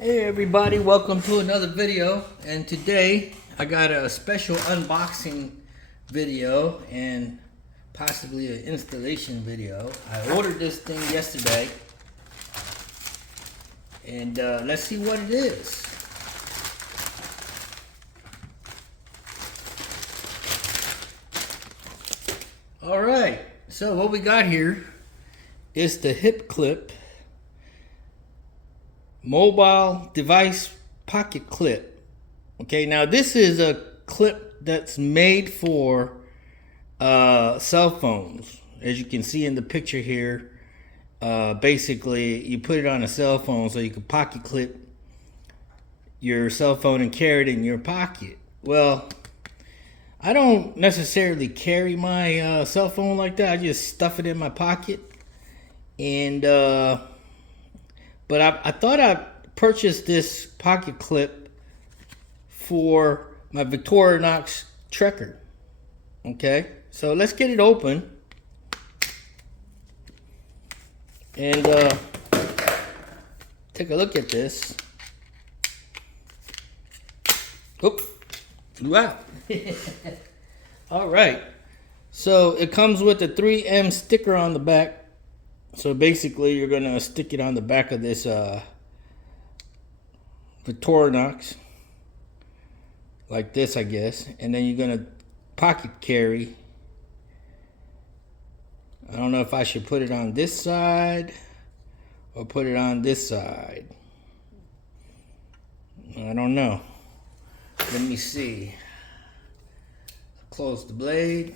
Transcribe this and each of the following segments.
Hey everybody, welcome to another video, and today I got a special unboxing video and possibly an installation video. I ordered this thing yesterday and let's see what it is. Alright, so what we got here is the hip clip mobile device pocket clip. Okay, now this is a clip that's made for cell phones. As you can see in the picture here, basically you put it on a cell phone so you can pocket clip your cell phone and carry it in your pocket. Well, I don't necessarily carry my cell phone like that. I just stuff it in my pocket. And but I thought I'd purchase this pocket clip for my Victorinox Trekker. Okay, so let's get it open. And take a look at this. Oop, flew out. All right, so it comes with a 3M sticker on the back. So basically, you're gonna stick it on the back of this Victorinox, like this, I guess, and then you're gonna pocket carry. I don't know if I should put it on this side or put it on this side. I don't know. Let me see. Close the blade.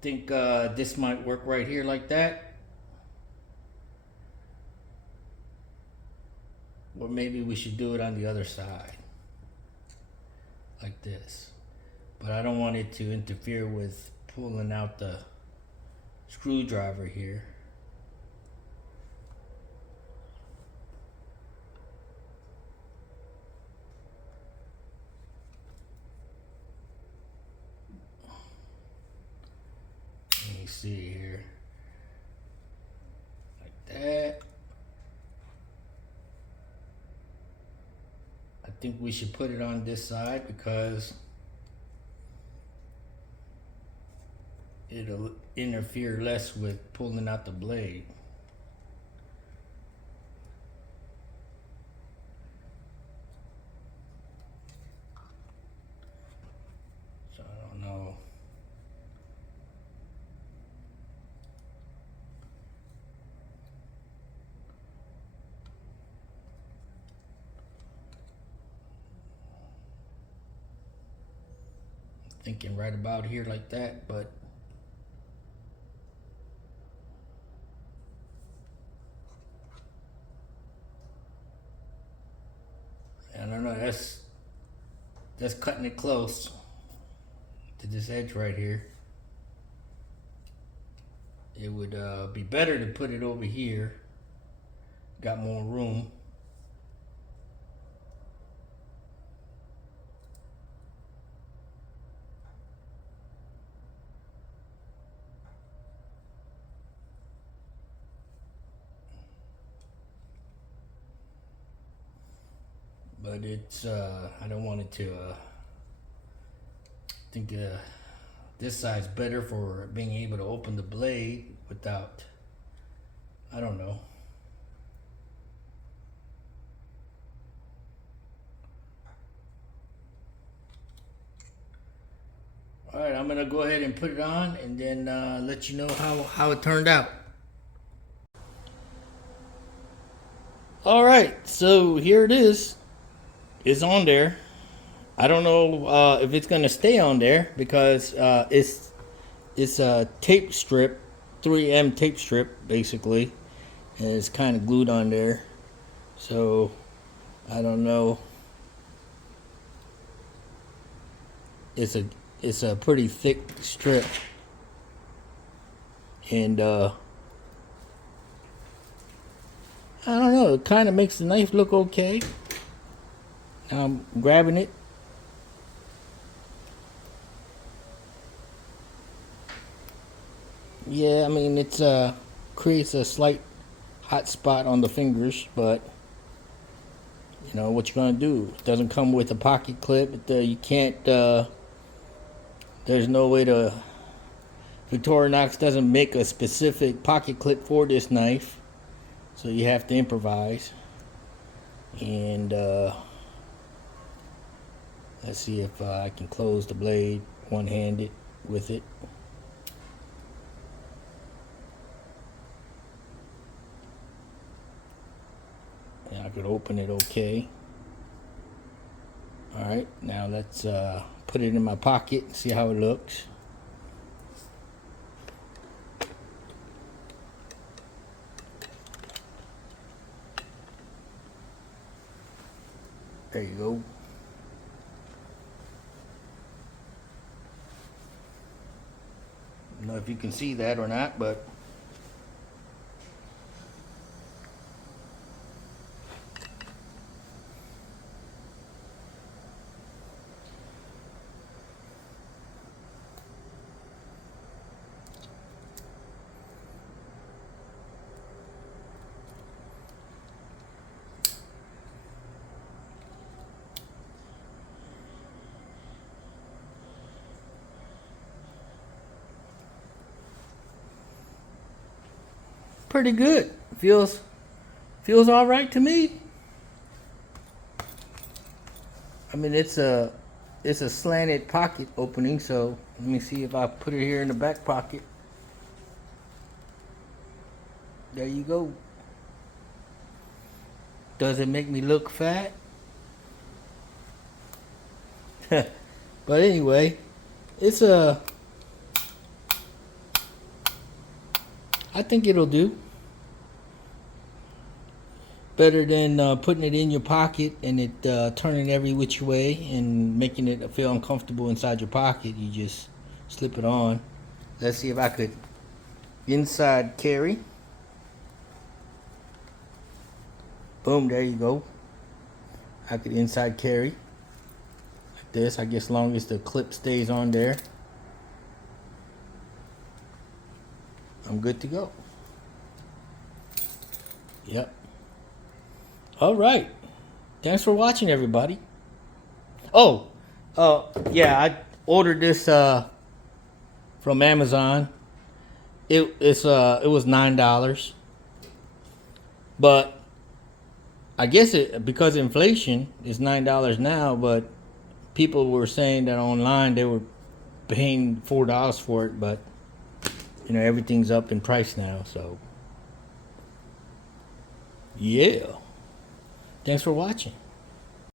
Think this might work right here like that, or maybe we should do it on the other side like this, but I don't want it to interfere with pulling out the screwdriver here. See here, like that. I think we should put it on this side because it'll interfere less with pulling out the blade. So I don't know. Thinking right about here like that, but I don't know, that's cutting it close to this edge right here. It would be better to put it over here, got more room. But it's, I don't want it to, I think this side's better for being able to open the blade without, I don't know. All right, I'm gonna go ahead and put it on and then let you know how it turned out. All right, so here it is. It's on there. I don't know if it's gonna stay on there because it's a tape strip, 3M tape strip basically, and it's kind of glued on there. So I don't know. It's a pretty thick strip, and I don't know. It kind of makes the knife look okay. Now I'm grabbing it. Yeah, I mean, it's creates a slight hot spot on the fingers, but you know what you're gonna do. It doesn't come with a pocket clip. You can't. There's no way to. Victorinox doesn't make a specific pocket clip for this knife, so you have to improvise. And let's see if I can close the blade one-handed with it. And I could open it okay. Alright, now let's put it in my pocket and see how it looks. There you go. I don't know if you can see that or not, but pretty good. Feels all right to me. I mean, it's a slanted pocket opening, so let me see if I put it here in the back pocket. There you go. Does it make me look fat? But anyway, it's I think it'll do. Better than putting it in your pocket and it turning every which way and making it feel uncomfortable inside your pocket. You just slip it on. Let's see if I could inside carry. Boom, there you go. I could inside carry like this. I guess as long as the clip stays on there, I'm good to go. Yep. All right. Thanks for watching, everybody. Oh, yeah, I ordered this from Amazon. It was $9, but I guess because of inflation, it's $9 now. But people were saying that online they were paying $4 for it, but you know everything's up in price now. So yeah. Thanks for watching.